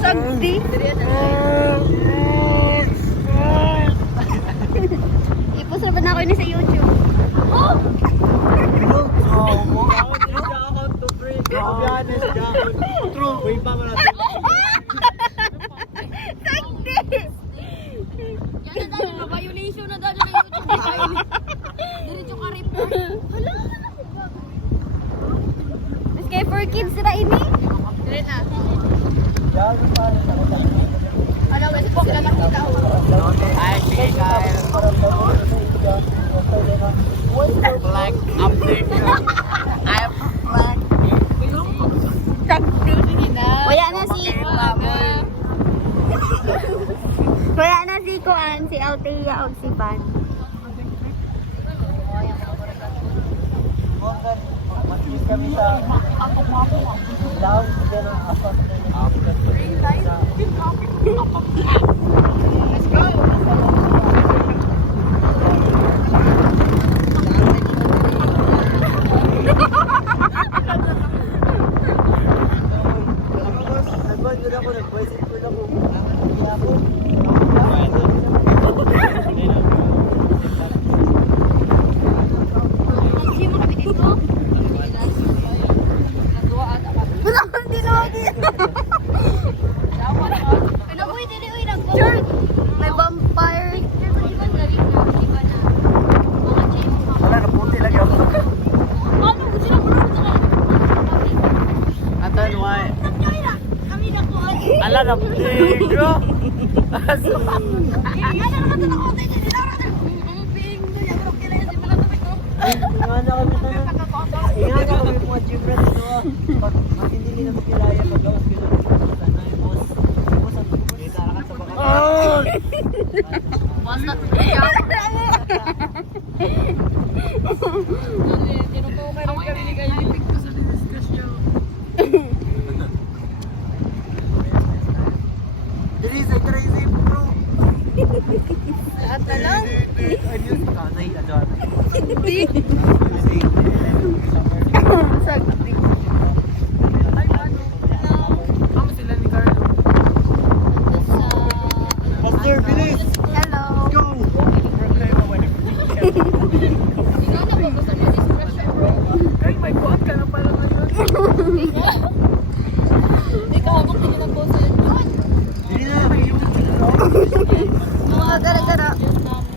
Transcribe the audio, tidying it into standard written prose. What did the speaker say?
Sagdi. Ipos na ba na ako ini sa YouTube? Oh! Sagdi! Yan na dahil, violation na dahil na YouTube. Diretso ka report. Hala! Mas kaya for kids sila ini? Dire na. Ano, mas po ka nakita ko. Ay, sige guys. Black update. I'm black. Sagdi. Wala na si... Wala na si Kuan, si Althea o si Van. Mag-use kami sa love, then ang apat na Let's go! Sure, may vampire. wala na puti lagi ako. Atan, why? Ala na puti, bro. Ingat kami mga children dito. Pag hindi na magkilaya, mag-gawas ko lang. Sana yung boss. Boss, ang kita ka sa baka. Basta, tinutukan rin kami ni Kyle. There is a crazy bro. Lahat na lang. Ayun, kanay ka doon. Sagdi. Kamo sila ni Carlo. Master, bilis! Hello. Go! Problema mo ni Ikaw na ba gusto mo discretion, bro? Ay, my God, ka na pala ngayon.